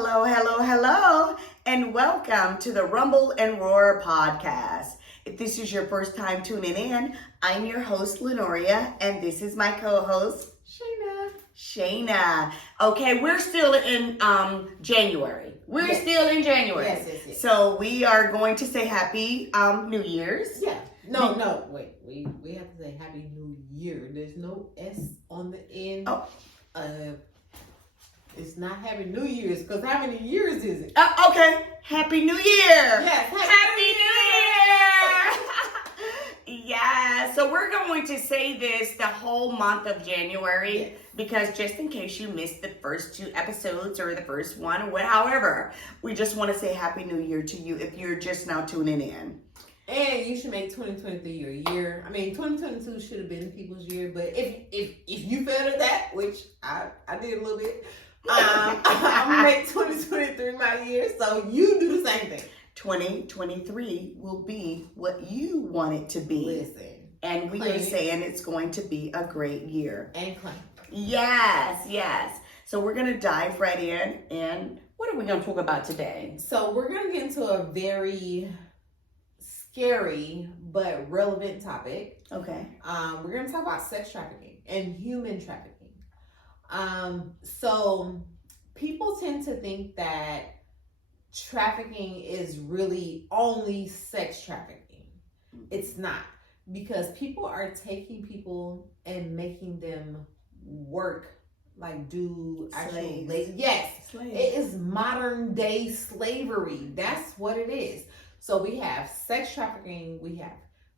Hello, hello, hello, and welcome to the Rumble and Roar podcast. If this is your first time tuning in, I'm your host, Lenoria, and this is my co-host, Shayna. Okay, we're still in January. Yes. So we are going to say Happy New Year's. Yeah. No. Wait. We have to say Happy New Year. There's no S on the end. Oh. It's not Happy New Year's because how many years is it? Okay. Happy New Year. Yes. Happy New Year. Yeah. So we're going to say this the whole month of January. Yes. Because just in case you missed the first two episodes or the first one or however, we just want to say Happy New Year to you if you're just now tuning in. And you should make 2023 your year. I mean, 2022 should have been people's year, but if you felt at that, which I did a little bit, I'm gonna make 2023 my year. So you do the same thing. 2023 will be what you want it to be. Listen, and we are saying it's going to be a great year. And claim. Yes. So we're going to dive right in. And what are we going to talk about today? So we're going to get into a very scary but relevant topic. Okay. We're going to talk about sex trafficking and human trafficking. So people tend to think that trafficking is really only sex trafficking. It's not, because people are taking people and making them work, like do actual labor. Yes, Slaves. It is modern day slavery. That's what it is. So we have sex trafficking, we have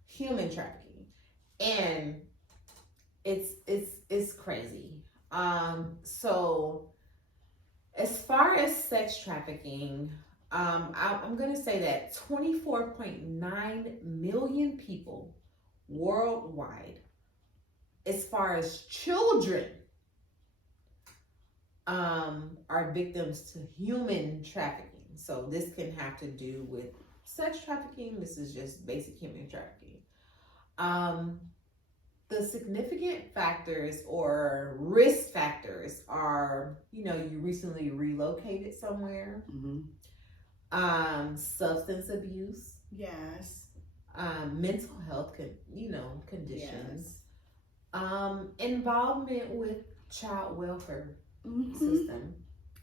human trafficking, and it's crazy. So as far as sex trafficking, I'm gonna say that 24.9 million people worldwide, as far as children, are victims to human trafficking. So this can have to do with sex trafficking. This is just basic human trafficking. The significant factors or risk factors are, you recently relocated somewhere, substance abuse, Yes, mental health, conditions. Involvement with child welfare system,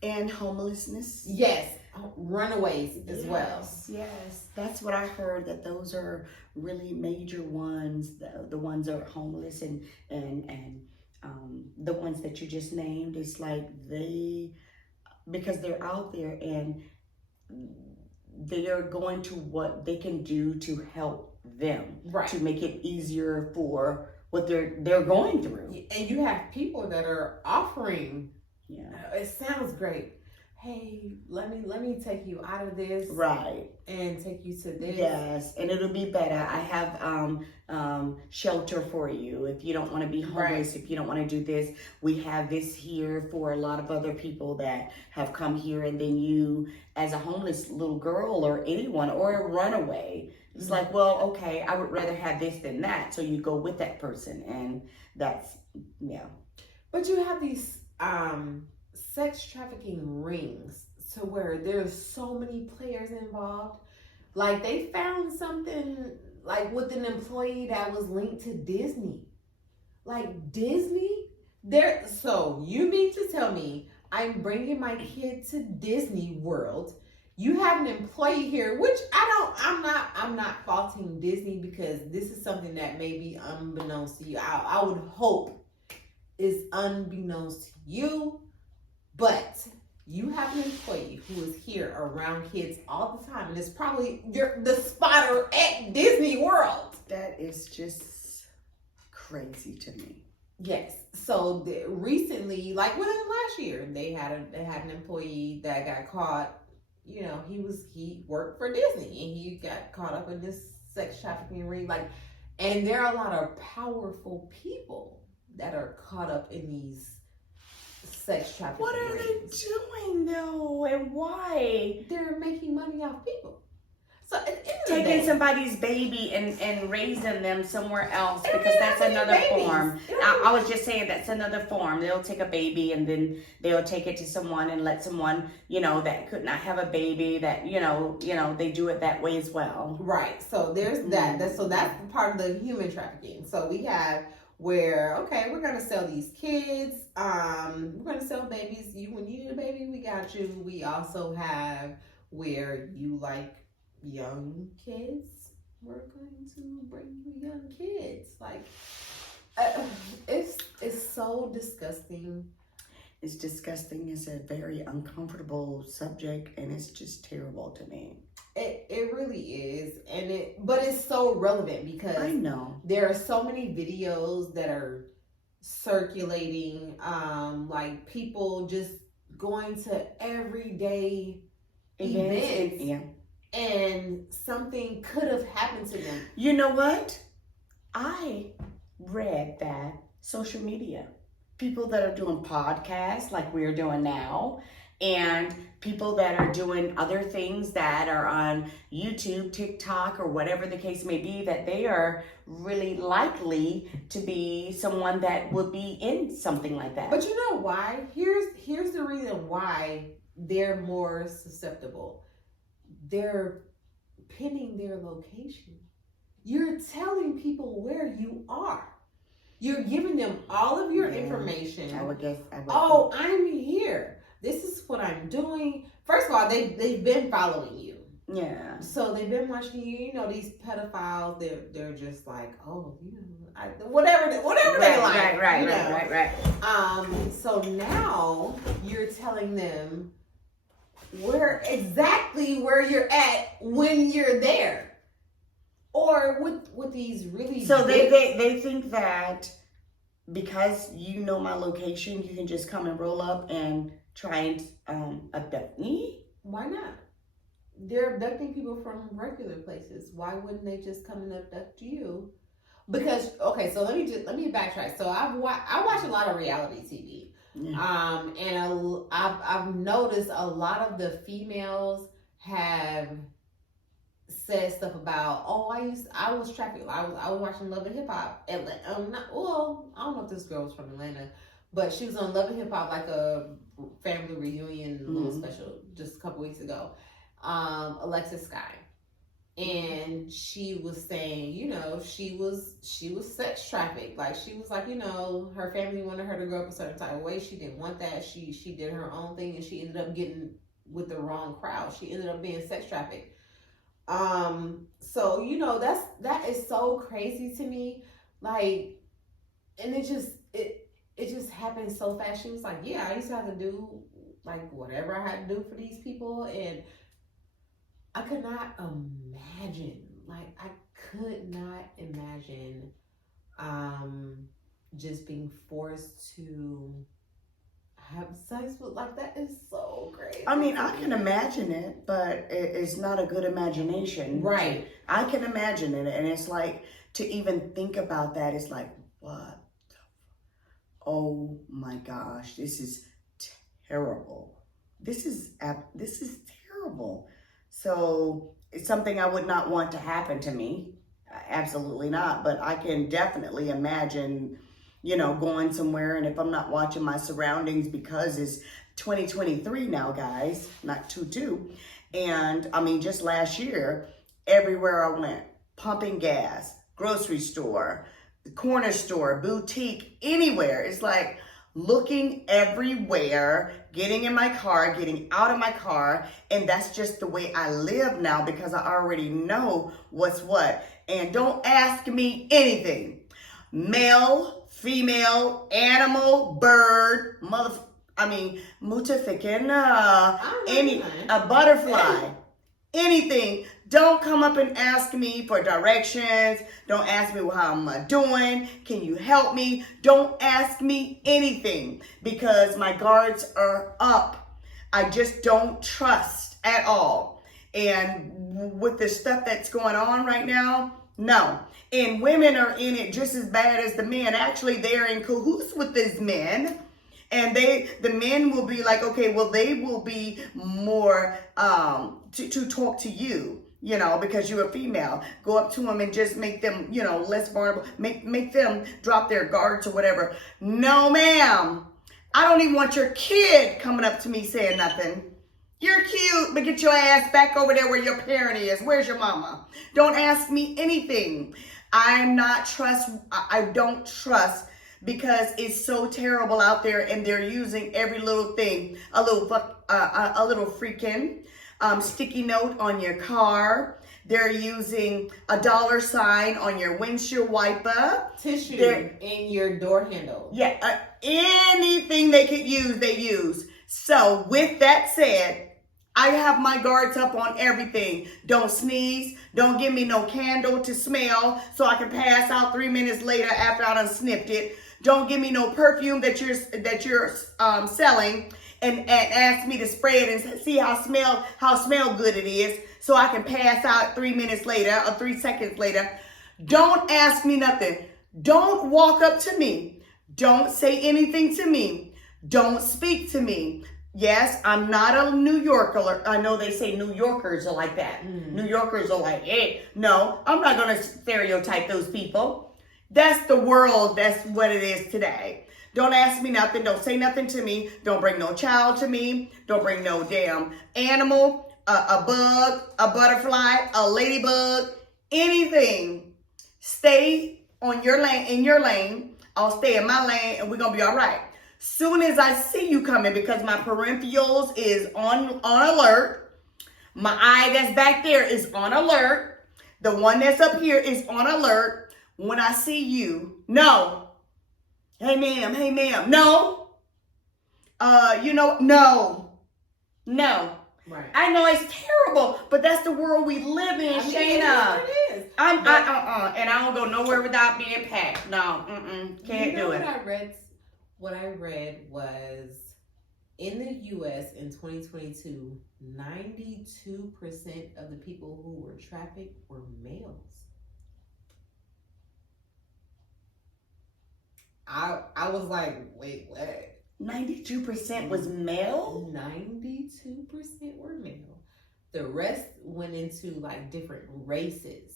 and homelessness. Yes, runaways as well. Yes, that's what I heard. That those are really major ones. The ones that are homeless and the ones that you just named. It's like because they're out there and they are going to what they can do to help them, right, to make it easier for what they're going through. And you have people that are offering, it sounds great, hey, let me take you out of this, right, and take you to this. Yes, and it'll be better. I have shelter for you if you don't want to be homeless, if you don't want to do this. We have this here for a lot of other people that have come here, and then you, as a homeless little girl or anyone or a runaway, it's like, well, okay, I would rather have this than that. So you go with that person, and that's, But you have these sex trafficking rings to where there's so many players involved. Like they found something like with an employee that was linked to Disney. Like Disney? So you mean to tell me I'm bringing my kid to Disney World? You have an employee here, which I'm not faulting Disney, because this is something that may be unbeknownst to you. I would hope is unbeknownst to you, but you have an employee who is here around kids all the time, and it's probably the spotter at Disney World. that is just crazy to me. Yes. So recently, like within last year, they had an employee that got caught. He worked for Disney and he got caught up in this sex trafficking ring. And there are a lot of powerful people that are caught up in these sex trafficking What are rings. they doing though, and why? They're making money off people. So at the end of the taking day, somebody's baby and raising them somewhere else, They don't because even that's have to be another babies. form. They don't I was just saying that's another form. They'll take a baby and then they'll take it to someone and let someone, that could not have a baby, that they do it that way as well. Right. So there's that. So that's part of the human trafficking. So we have where, okay, we're gonna sell these kids. We're gonna sell babies. When you need a baby, we got you. We also have where you like young kids. We're going to bring you young kids. Like, it's so disgusting. It's disgusting. It's a very uncomfortable subject, and it's just terrible to me. It really is, but it's so relevant because I know there are so many videos that are circulating, like people just going to everyday events, and something could have happened to them. You know what? I read that social media, people that are doing podcasts like we're doing now, and people that are doing other things that are on YouTube, TikTok, or whatever the case may be, that they are really likely to be someone that would be in something like that. But you know why? Here's the reason why they're more susceptible. They're pinning their location. You're telling people where you are. You're giving them all of your information. I would guess. I'm here. This is what I'm doing. First of all, they've been following you. Yeah. So they've been watching you. You know, these pedophiles, they're just like, oh, whatever they like. Right. So now you're telling them exactly where you're at when you're there. Or with these really they think that because you know my location, you can just come and roll up and try and abduct me? Why not? They're abducting people from regular places. Why wouldn't they just come and abduct you? Because so let me backtrack. So I watch a lot of reality TV. Yeah. And I've noticed a lot of the females have said stuff about, I was trafficked. I was watching Love and Hip Hop. I don't know if this girl was from Atlanta, but she was on Love and Hip Hop, like a family reunion little special just a couple weeks ago. Alexis Sky, and she was saying, she was sex trafficked. Like, she was like, her family wanted her to grow up a certain type of way. She didn't want that. She did her own thing, and she ended up getting with the wrong crowd. She ended up being sex trafficked. So that is so crazy to me. Like, and it just happened so fast. She was like, yeah, I used to have to do like whatever I had to do for these people, and I could not imagine. Like, I could not imagine just being forced to have sex with, like, that is so crazy. I mean, I can imagine it, but it's not a good imagination. Right. I can imagine it, and it's like, to even think about that is like, what? Oh my gosh, this is terrible. This is terrible. So it's something I would not want to happen to me. Absolutely not. But I can definitely imagine, going somewhere, and if I'm not watching my surroundings, because it's 2023 now, guys, not 22. And I mean, just last year, everywhere I went, pumping gas, grocery store, the corner store, boutique, anywhere. It's like looking everywhere, getting in my car, getting out of my car. And that's just the way I live now, because I already know what's what. And don't ask me anything. Male, female, animal, bird, mutafikin, a butterfly, anything. Don't come up and ask me for directions. Don't ask me how am I doing. Can you help me? Don't ask me anything, because my guards are up. I just don't trust at all. And with the stuff that's going on right now, no. And women are in it just as bad as the men. Actually, they're in cahoots with these men. And the men will be like, okay, well, they will be more to talk to you. you know, because you're a female. Go up to them and just make them, you know, less vulnerable. Make them drop their guards or whatever. No, ma'am. I don't even want your kid coming up to me saying nothing. You're cute, but get your ass back over there where your parent is. Where's your mama? Don't ask me anything. I don't trust because it's so terrible out there, and they're using every little thing, a little freaking sticky note on your car. They're using a $ on your windshield wiper. Tissue in your door handle. Yeah, anything they could use, they use. So with that said, I have my guards up on everything. Don't sneeze. Don't give me no candle to smell so I can pass out 3 minutes later after I done sniffed it. Don't give me no perfume that you're selling and ask me to spray it and see how smell good it is so I can pass out 3 minutes later or 3 seconds later. Don't ask me nothing. Don't walk up to me. Don't say anything to me. Don't speak to me. Yes, I'm not a New Yorker. I know they say New Yorkers are like that. New Yorkers are like, hey, no, I'm not going to stereotype those people. That's the world. That's what it is today. Don't ask me nothing. Don't say nothing to me. Don't bring no child to me. Don't bring no damn animal, a bug, a butterfly, a ladybug, anything. Stay on your lane, in your lane. I'll stay in my lane and we're going to be all right. Soon as I see you coming, because my peripherals is on alert, my eye that's back there is on alert, the one that's up here is on alert. When I see you, no. Hey ma'am, no. No. Right. I know it's terrible, but that's the world we live in, Shayna. It is. And I don't go nowhere without being packed. No, can't do it. What I read was in the U.S. in 2022, 92% of the people who were trafficked were males. I was like, wait, what? 92% was male? 92% were male. The rest went into like different races.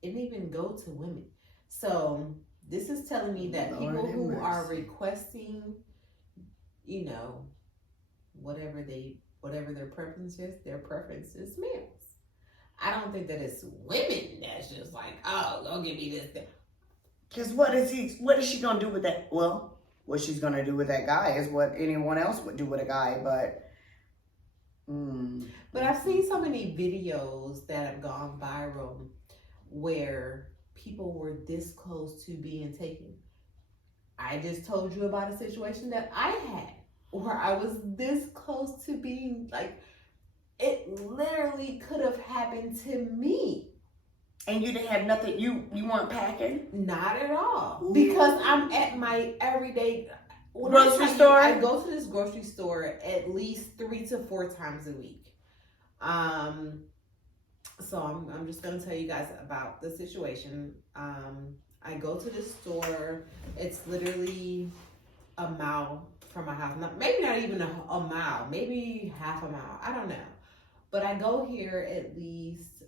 It didn't even go to women. So this is telling me that people who are requesting, you know, whatever their preference is males. I don't think that it's women that's just like, oh, go give me this thing. Because what is she gonna do with that? Well, what she's gonna do with that guy is what anyone else would do with a guy, but But I've seen so many videos that have gone viral where people were this close to being taken. I just told you about a situation that I had where I was this close to being like, it literally could have happened to me. And you didn't have nothing, you weren't packing? Not at all. Ooh. Because I'm at my everyday grocery store. I go to this grocery store at least 3 to 4 times a week. So I'm just gonna tell you guys about the situation. I go to this store. It's literally a mile from my house. Maybe not even a mile. Maybe half a mile. I don't know. But I go here at least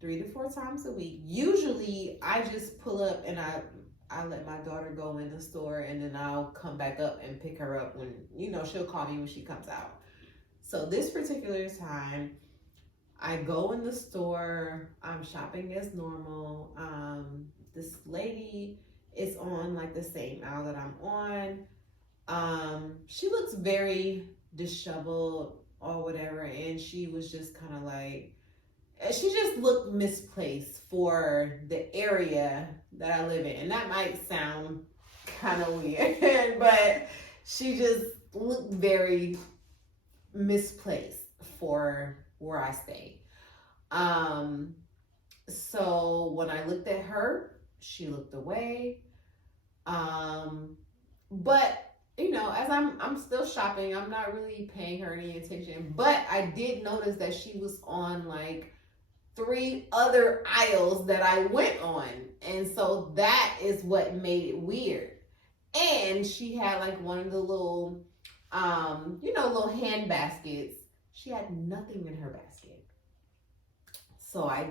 3 to 4 times a week. Usually, I just pull up and I let my daughter go in the store, and then I'll come back up and pick her up when, you know, she'll call me when she comes out. So this particular time, I go in the store, I'm shopping as normal. This lady is on like the same aisle that I'm on. She looks very disheveled or whatever, and she was just kind of like, she just looked misplaced for the area that I live in. And that might sound kind of weird, but she just looked very misplaced for where I stay. So when I looked at her, she looked away. But you know, as I'm still shopping, I'm not really paying her any attention. But I did notice that she was on like 3 other aisles that I went on. And so that is what made it weird. And she had like one of the little, little hand baskets. She had nothing in her basket. So I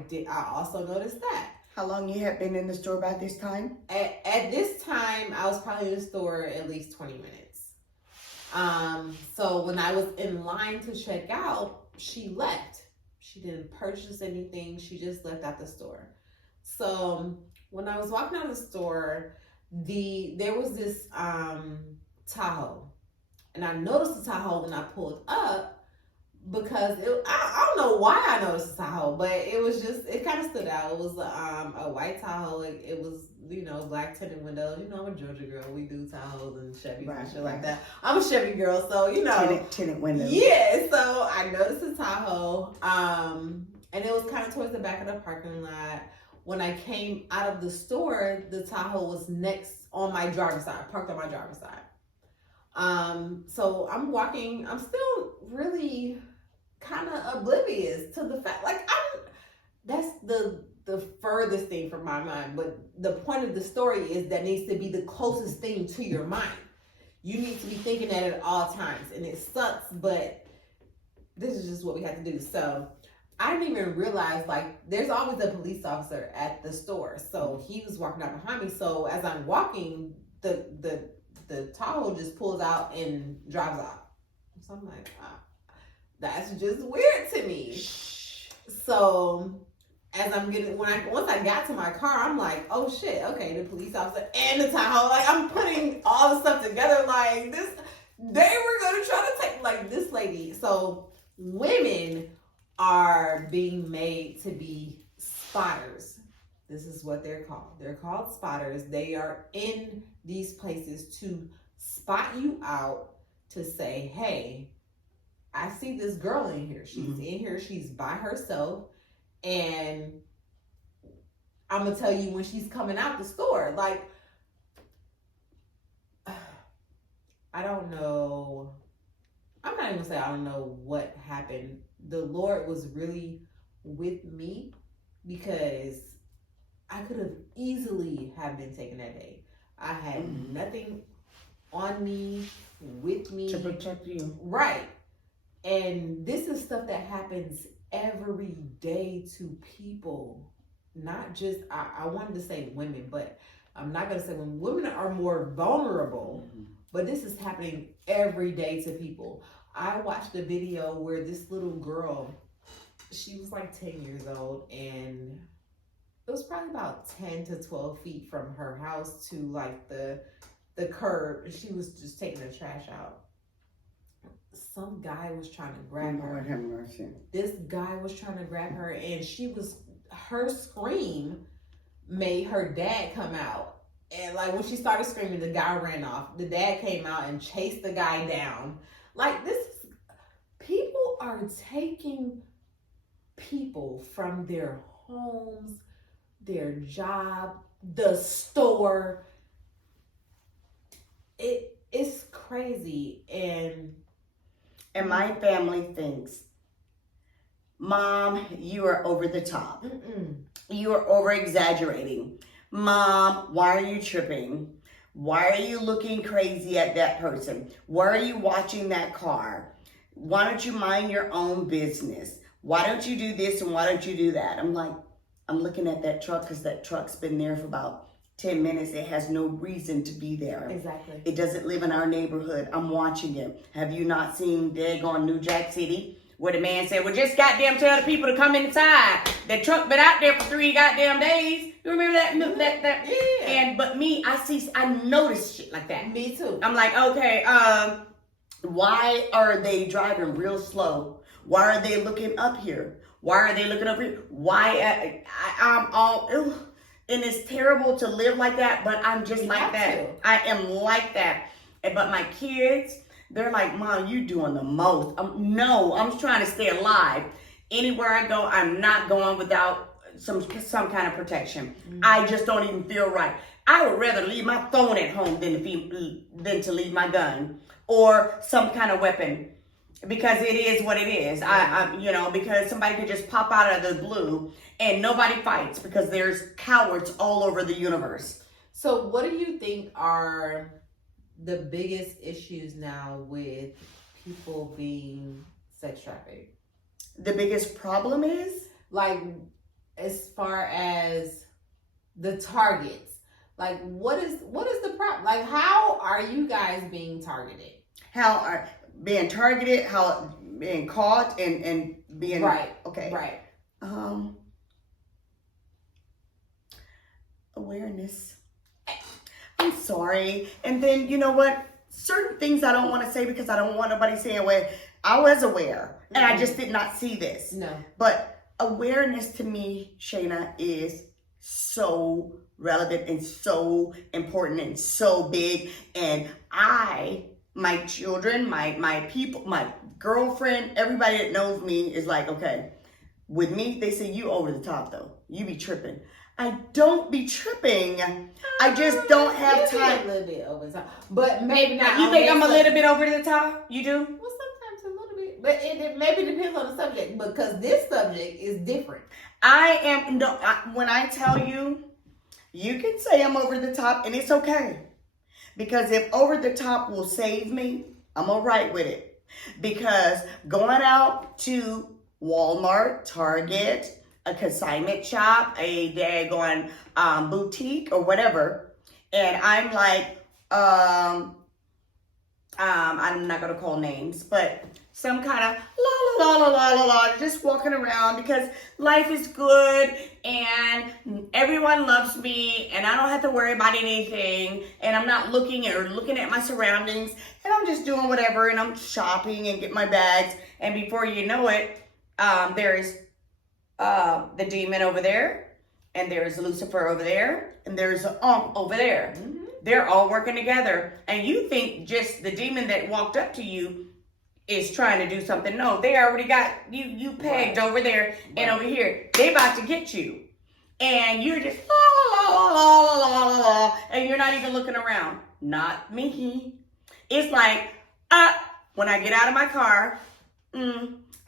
also noticed that. How long you have been in the store by this time? At this time, I was probably in the store at least 20 minutes. So when I was in line to check out, she left. She didn't purchase anything. She just left out the store. So when I was walking out of the store, there was this Tahoe. And I noticed the Tahoe when I pulled up because I don't know why I noticed the Tahoe, but it kind of stood out. It was a white Tahoe. It was, black tinted windows. I'm a Georgia girl. We do Tahoes and Chevys and shit like that. I'm a Chevy girl, so tinted windows. Yeah, so I noticed the Tahoe, and it was kind of towards the back of the parking lot. When I came out of the store, the Tahoe was next on my driver's side, parked on my driver's side. So I'm walking. I'm still really kind of oblivious to the fact, that's the furthest thing from my mind. But the point of the story is that needs to be the closest thing to your mind. You need to be thinking that at all times, and it sucks, but this is just what we have to do. So I didn't even realize, there's always a police officer at the store. So he was walking out behind me. So as I'm walking, the Tahoe just pulls out and drives out. So I'm like, that's just weird to me. So as once I got to my car, I'm like, oh shit, okay, the police officer and the Tahoe, I'm putting all the stuff together, they were gonna try to take, this lady. So women are being made to be spotters. This is what they're called. They're called spotters. They are in these places to spot you out, to say, hey, I see this girl in here. She's in here. She's by herself. And I'm going to tell you when she's coming out the store. I don't know. I'm not even going to say I don't know what happened. The Lord was really with me because I could have easily have been taken that day. I had nothing on me, with me. To protect you. Right. And this is stuff that happens every day to people. Not just, I wanted to say women, but I'm not going to say when women are more vulnerable. But this is happening every day to people. I watched a video where this little girl, she was 10 years old, and it was probably about 10 to 12 feet from her house to the curb, and she was just taking the trash out. Some guy was trying to grab her. Lord have mercy. This guy was trying to grab her, and her scream made her dad come out. And when she started screaming, the guy ran off. The dad came out and chased the guy down. People are taking people from their homes, their job, the store. It's crazy. And my family thinks, Mom, you are over the top. You are over exaggerating. Mom, why are you tripping? Why are you looking crazy at that person? Why are you watching that car? Why don't you mind your own business? Why don't you do this and why don't you do that? I'm looking at that truck because that truck's been there for about 10 minutes. It has no reason to be there. Exactly. It doesn't live in our neighborhood. I'm watching it. Have you not seen daggone New Jack City where the man said, well, just goddamn tell the people to come inside. That truck been out there for 3 goddamn days. You remember that? Yeah. But me, I notice shit like that. Me too. I'm like, okay, why are they driving real slow? Why are they looking up here? Why are they looking up here? Why? I'm all, and it's terrible to live like that, but I'm just like that. I am like that. But my kids, they're like, Mom, you doing the most. No, I'm trying to stay alive. Anywhere I go, I'm not going without some kind of protection. I just don't even feel right. I would rather leave my phone at home than to leave my gun or some kind of weapon, because it is what it is. Because somebody could just pop out of the blue and nobody fights because there's cowards all over the universe. So what do you think are the biggest issues now with people being sex trafficked? The biggest problem is? like as far as the targets, like what is the problem? Like, how are you guys being targeted? How are being targeted? How being caught and being right? Okay. Right. Awareness. I'm sorry. And then you know what? Certain things I don't want to say because I don't want nobody saying, well, I was aware and I just did not see this. No. But awareness to me, Shayna, is so relevant and so important and so big. And my children, my people, my girlfriend, everybody that knows me is like, okay, with me, they say you over the top though. You be tripping. I don't be tripping. I just don't have time. A little bit over the top, but maybe not. You think I'm a little bit over the top? You do? Well, sometimes a little bit, but it maybe depends on the subject. Because this subject is different. When I tell you, you can say I'm over the top, and it's okay. Because if over the top will save me, I'm all right with it. Because going out to Walmart, Target, a consignment shop, a daggone boutique or whatever, and I'm like, I'm not gonna call names, but some kind of la, just walking around because life is good and everyone loves me and I don't have to worry about anything and I'm not looking at my surroundings and I'm just doing whatever and I'm shopping and get my bags, and before you know it, there's the demon over there, and there's Lucifer over there, and there's over there. Mm-hmm. They're all working together, and you think just the demon that walked up to you is trying to do something. No, they already got you pegged over there and over here. They about to get you, and you're just la, and you're not even looking around. Not me. It's like when I get out of my car.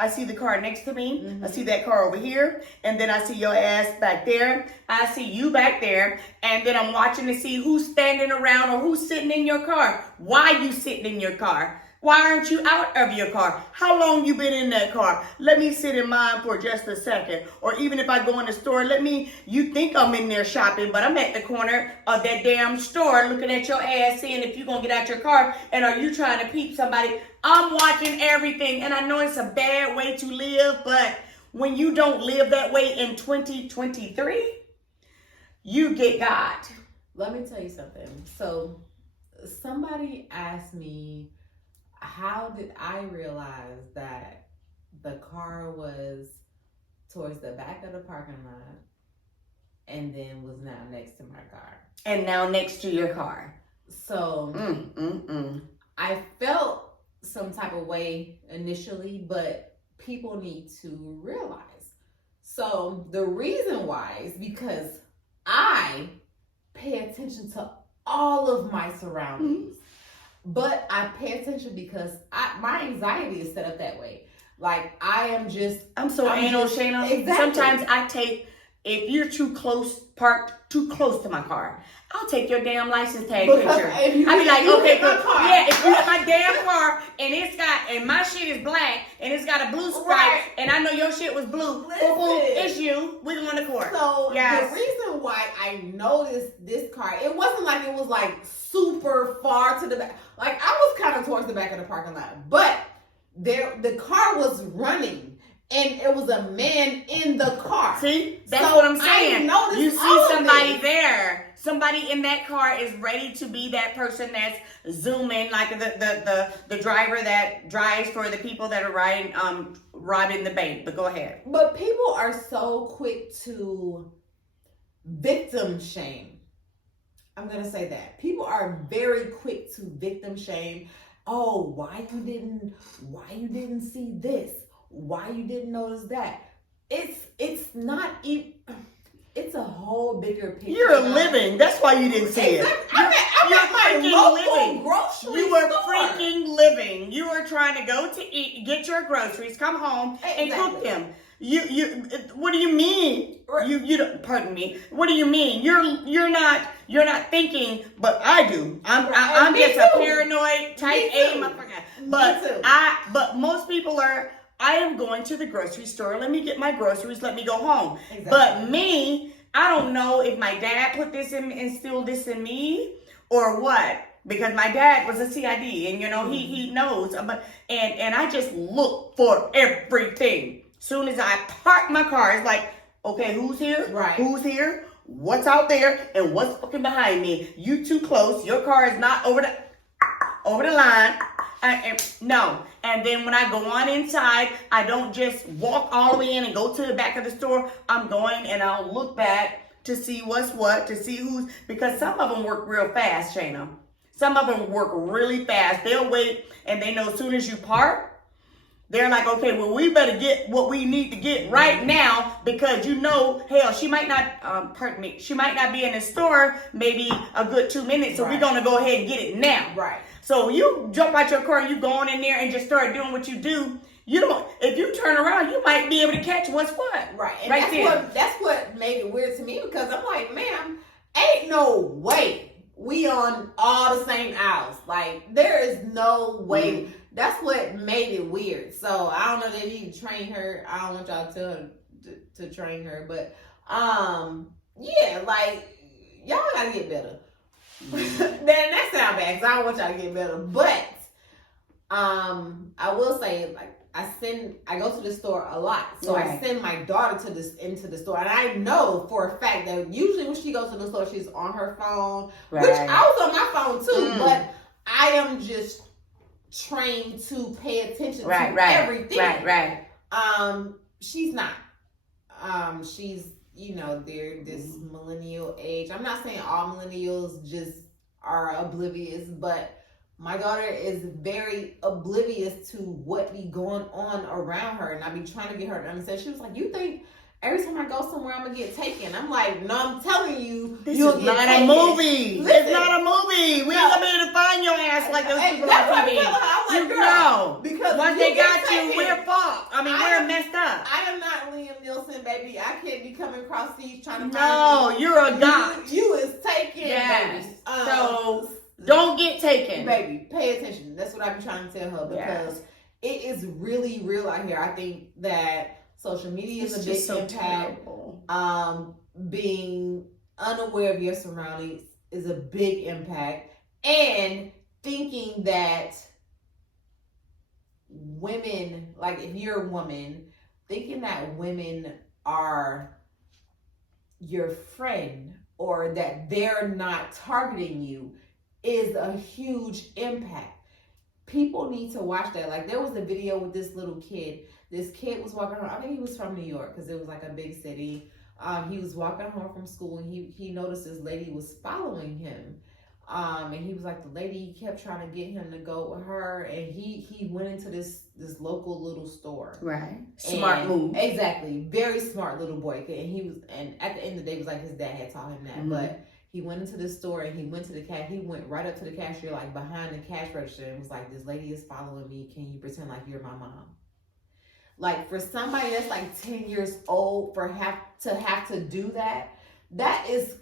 I see the car next to me. Mm-hmm. I see that car over here. And then I see your ass back there. I see you back there. And then I'm watching to see who's standing around or who's sitting in your car. Why you sitting in your car? Why aren't you out of your car? How long you been in that car? Let me sit in mine for just a second. Or even if I go in the store, you think I'm in there shopping, but I'm at the corner of that damn store looking at your ass, seeing if you're going to get out your car, and are you trying to peep somebody? I'm watching everything, and I know it's a bad way to live, but when you don't live that way in 2023, you get God. Let me tell you something. So somebody asked me, how did I realize that the car was towards the back of the parking lot and then was now next to my car? And now next to your car. So I felt some type of way initially, but people need to realize. So the reason why is because I pay attention to all of my surroundings. But I pay attention because my anxiety is set up that way. Like I'm so anal, Shayna. Exactly. Sometimes if you're parked too close to my car, I'll take your damn license tag picture. I'll be like, okay, good. Yeah, if you hit my damn car and my shit is black and it's got a blue stripe and I know your shit was blue, it's you. We're going to court. So the reason why I noticed this car, it wasn't like it was like super far to the back. Like I was kind of towards the back of the parking lot, but the car was running. And it was a man in the car. See, that's what I'm saying. You see somebody there. Somebody in that car is ready to be that person that's zooming, like the driver that drives for the people that are robbing the bank. But go ahead. But people are so quick to victim shame. I'm gonna say that. People are very quick to victim shame. Oh, why you didn't see this? Why you didn't notice that? It's not even. It's a whole bigger picture. You're living. That's why you didn't see it. I'm at my local grocery You were store. freaking living. You were trying to go to eat, get your groceries, come home, and cook them. You. What do you mean? You don't. Pardon me. What do you mean? You're not thinking, but I do. I'm just a paranoid type A motherfucker. But most people are I am going to the grocery store. Let me get my groceries. Let me go home. Exactly. But me, I don't know if my dad put this in, instilled this in me or what. Because my dad was a CID, and he knows. But and I just look for everything. Soon as I park my car, it's like, okay, who's here? Right. Who's here? What's out there? And what's fucking behind me? You too close. Your car is not over the line. No. And then when I go on inside, I don't just walk all the way in and go to the back of the store. I'm going and I'll look back to see what's what, to see who's, because some of them work real fast, Shayna. Some of them work really fast. They'll wait and they know as soon as you park, they're like, okay, well, we better get what we need to get right now because hell, she might not, she might not be in the store maybe a good 2 minutes. So we're going to go ahead and get it now. Right. So you jump out your car and you go on in there and just start doing what you do. If you turn around, you might be able to catch what's what. Right. And that's what made it weird to me because I'm like, ma'am, ain't no way we on all the same aisles. Like, there is no way. Mm-hmm. That's what made it weird. So I don't know, they need to train her. I don't want y'all to tell her to train her, but yeah, like, y'all gotta get better. Then that sound bad because I don't want y'all to get better. But I will say, like, I go to the store a lot, so I send my daughter into the store, and I know for a fact that usually when she goes to the store, she's on her phone, which I was on my phone too, but I am just trained to pay attention to everything. Right. She's not. She's, they're this millennial age. I'm not saying all millennials just are oblivious, but my daughter is very oblivious to what be going on around her, and I be trying to get her to understand. She was like, "You think every time I go somewhere I'm gonna get taken?" I'm like, "No, I'm telling you, this is not a movie. It's not a movie. We ain't gonna be able to find your ass like those people on TV. I'm like, girl, because once they got you, we're fucked. I mean, we're messed up. I am not Liam Nielsen, baby. I can't be coming across these trying to find you. You're a god. You is taken, baby. So don't get taken, baby. Pay attention. That's what I be trying to tell her because it is really real out here. I think that social media is a big impact. Being unaware of your surroundings is a big impact, and thinking that women, like if you're a woman, thinking that women are your friend or that they're not targeting you is a huge impact. People need to watch that. Like, there was a video with this little kid. This kid was walking around. I think he was from New York because it was like a big city. He was walking home from school and he noticed this lady was following him. And he was like, the lady kept trying to get him to go with her, and he went into this local little store. Right. Smart move. Exactly. Very smart little boy. And at the end of the day, it was like his dad had taught him that. Mm-hmm. But he went into the store and he went to the he went right up to the cashier, like behind the cash register, and was like, "This lady is following me. Can you pretend like you're my mom?" Like, for somebody that's like 10 years old to have to do that, that is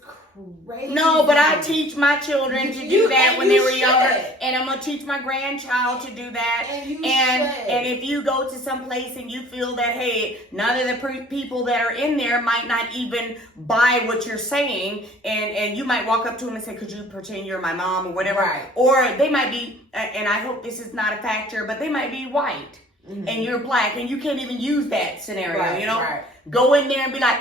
crazy. No, but I teach my children to do that when they were younger, and I'm gonna teach my grandchild to do that. And if you go to some place and you feel that, hey, none of the people that are in there might not even buy what you're saying, and you might walk up to them and say, "Could you pretend you're my mom?" or whatever. Right. Or they might be, and I hope this is not a factor, but they might be white. Mm-hmm. And you're black, and you can't even use that scenario, Right. Go in there and be like,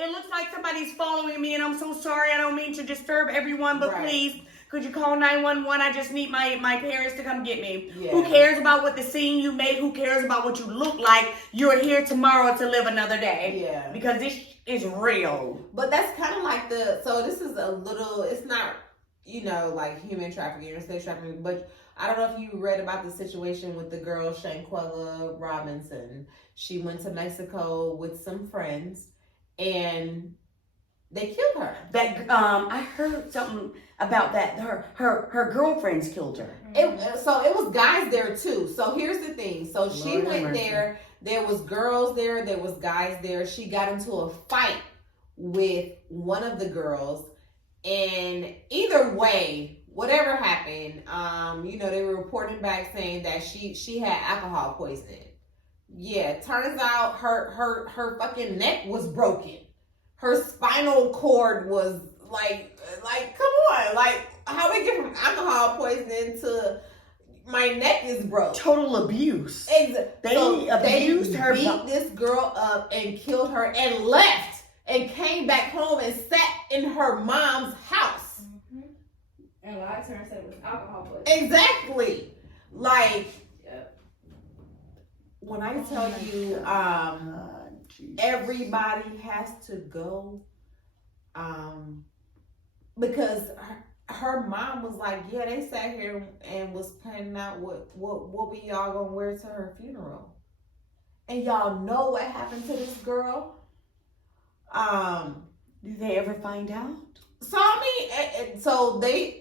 it looks like somebody's following me, and I'm so sorry. I don't mean to disturb everyone, but please, could you call 911? I just need my parents to come get me. Yeah. Who cares about what the scene you made? Who cares about what you look like? You're here tomorrow to live another day. Yeah. Because this is real. But that's kind of like so this is a little, it's not, like human trafficking or sex trafficking, but I don't know if you read about the situation with the girl Shanquella Robinson. She went to Mexico with some friends, and they killed her. I heard something about that. Her girlfriends killed her. So it was guys there too. So here's the thing. So she went there. There was girls there. There was guys there. She got into a fight with one of the girls, and either way, whatever happened, they were reporting back saying that she had alcohol poisoning. Yeah, turns out her fucking neck was broken. Her spinal cord was come on, like how we get from alcohol poisoning to my neck is broke. Total abuse. They abused her. Beat this girl up and killed her and left and came back home and sat in her mom's house. Mm-hmm. And lied to her and said it was alcohol poisoning. Exactly. Like, when I tell you, everybody has to go, because her mom was like, yeah, they sat here and was planning out what we y'all gonna wear to her funeral. And y'all know what happened to this girl? Did they ever find out? So I mean, so they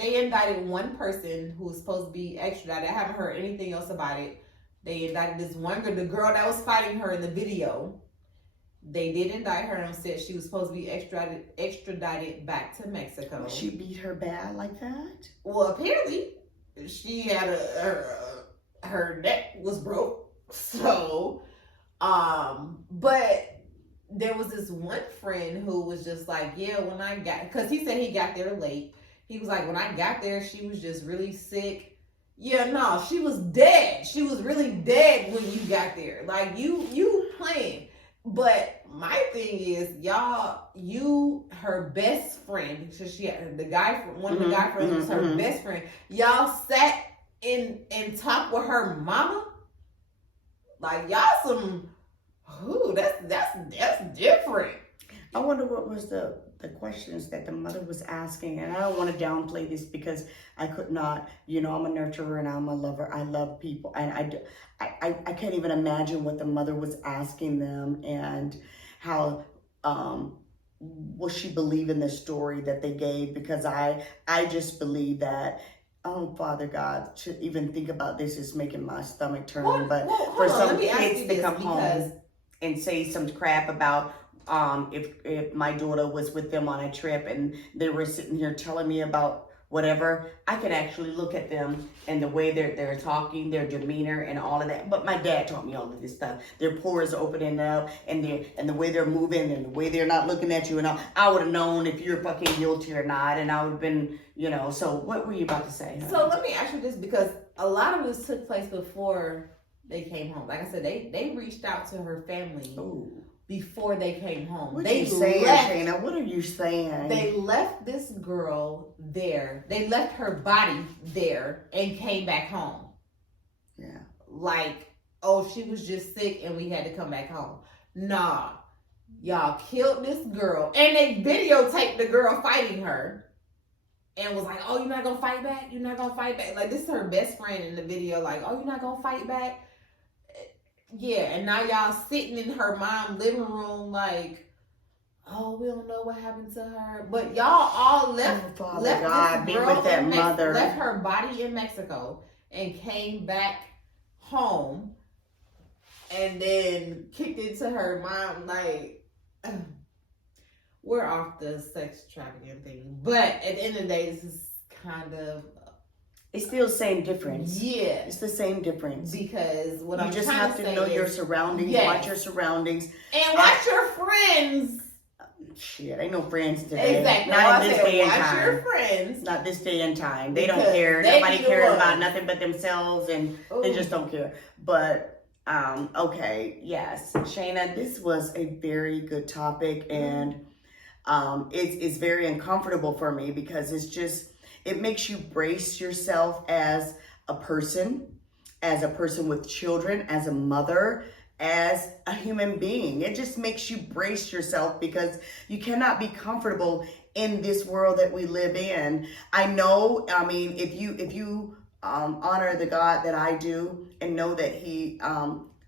indicted one person who was supposed to be extradited. I haven't heard anything else about it. They indicted this one girl, the girl that was fighting her in the video. They did indict her and said she was supposed to be extradited back to Mexico. She beat her bad like that? Well, apparently she had her neck was broke. So, but there was this one friend who was just like, yeah, when I got, because he said he got there late. He was like, when I got there, she was just really sick. Yeah, no, she was dead. She was really dead when you got there. Like, you playing. But my thing is, her best friend, so she had the guy, one of the guy friends was her best friend. Y'all sat and talked with her mama. Like, y'all that's different. I wonder what was the questions that the mother was asking, and I don't want to downplay this because I could not, I'm a nurturer and I'm a lover. I love people, and I can't even imagine what the mother was asking them and how was she believing the story that they gave, because I just believe that, oh, Father God, to even think about this is making my stomach turn. But for some kids to come home and say some crap about if my daughter was with them on a trip and they were sitting here telling me about whatever, I can actually look at them and the way they're talking, their demeanor and all of that. But my dad taught me all of this stuff. Their pores opening up and the way they're moving and the way they're not looking at you and all. I would have known if you're fucking guilty or not, and I would have been, so what were you about to say? Huh? So let me ask you this, because a lot of this took place before they came home. Like I said, they reached out to her family. Ooh. Before they came home. What are you saying, Shayna? What are you saying? They left this girl there. They left her body there and came back home. Yeah. Like, oh, she was just sick and we had to come back home. Nah. Y'all killed this girl. And they videotaped the girl fighting her. And was like, oh, you're not gonna fight back? You're not gonna fight back? Like, this is her best friend in the video. Like, oh, you're not gonna fight back? Yeah, and now y'all sitting in her mom's living room like, oh, we don't know what happened to her. But y'all all left God, this girl with that mother. Left her body in Mexico and came back home and then kicked it to her mom like, we're off the sex trafficking thing. But at the end of the day, this is kind of... It's still the same difference. Yeah. It's the same difference. Because what I'm trying to say, you just have to know your surroundings, watch your surroundings. And watch your friends. Shit, ain't no friends today. Exactly. Not in this day and time. Watch your friends. Not this day and time. They don't care. Nobody cares about nothing but themselves, and they just don't care. But, okay, yes. Shayna, this was a very good topic, and it's very uncomfortable for me because it makes you brace yourself as a person with children, as a mother, as a human being. It just makes you brace yourself because you cannot be comfortable in this world that we live in. I know, if you honor the God that I do and know that he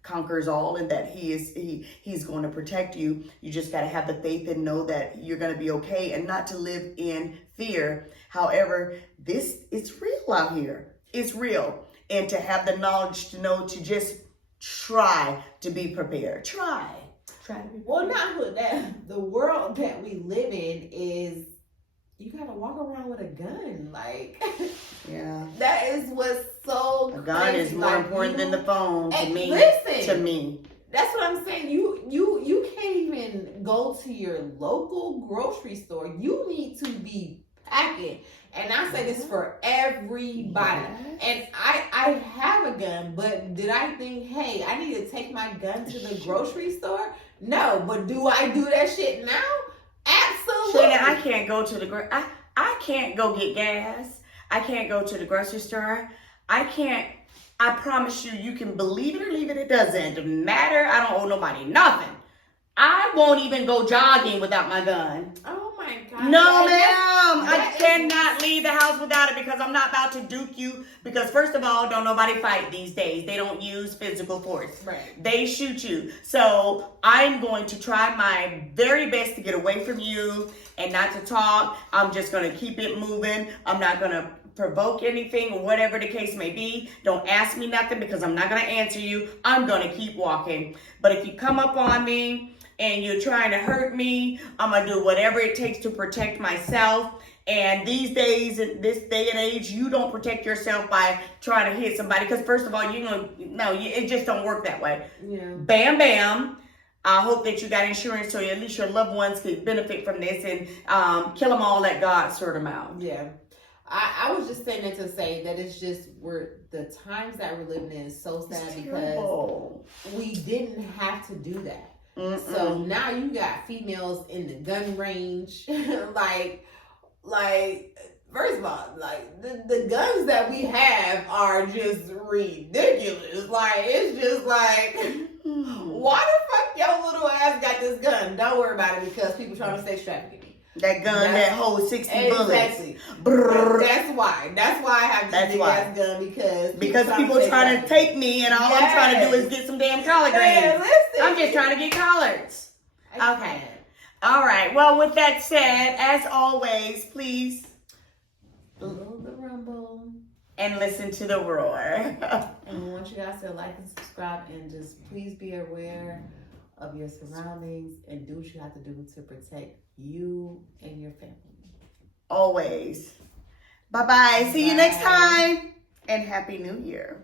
conquers all and that he's going to protect you, you just got to have the faith and know that you're going to be okay and not to live in fear. However, it's real out here. It's real. And to have the knowledge to know to just try to be prepared. Try to be prepared. Well, not with that. The world that we live in is, you got to walk around with a gun. Like, Yeah. That is what's so A gun crazy. is more important than the phone to me. Listen, To me. that's what I'm saying. You can't even go to your local grocery store. You need to be packing. And I say this for everybody. Yes. And I have a gun, but did I think, hey, I need to take my gun to the grocery store? No, but do I do that shit now? Absolutely. Shana, I can't go to the I can't go get gas. I can't go to the grocery store. I can't. I promise you, you can believe it or leave it. It doesn't matter. I don't owe nobody nothing. I won't even go jogging without my gun. Oh my God. No, ma'am. I cannot leave the house without it because I'm not about to duke you. Because first of all, don't nobody fight these days. They don't use physical force. Right. They shoot you. So I'm going to try my very best to get away from you and not to talk. I'm just going to keep it moving. I'm not going to provoke anything or whatever the case may be. Don't ask me nothing because I'm not going to answer you. I'm going to keep walking. But if you come up on me and you're trying to hurt me, I'm going to do whatever it takes to protect myself. And these days, in this day and age, you don't protect yourself by trying to hit somebody. Because first of all, it just don't work that way. Yeah. Bam, bam. I hope that you got insurance so at least your loved ones could benefit from this and kill them all, let God sort them out. Yeah. I was just saying that to say that it's just the times that we're living in is so sad because we didn't have to do that. Mm-mm. So now you got females in the gun range, like first of all, like the guns that we have are just ridiculous. Like it's just like, why the fuck your little ass got this gun? Don't worry about it because people trying to sex traffic me. That gun that holds 60 bullets. Exactly. That's why I have this big ass gun because people trying to take me and all I'm trying to do is get some damn collard greens. I'm just trying to get collards. Okay. All right. Well, with that said, as always, please follow the rumble and listen to the roar. And we want you guys to like and subscribe and just please be aware of your surroundings and do what you have to do to protect you and your family. Always. Bye-bye. See you next time. And Happy New Year.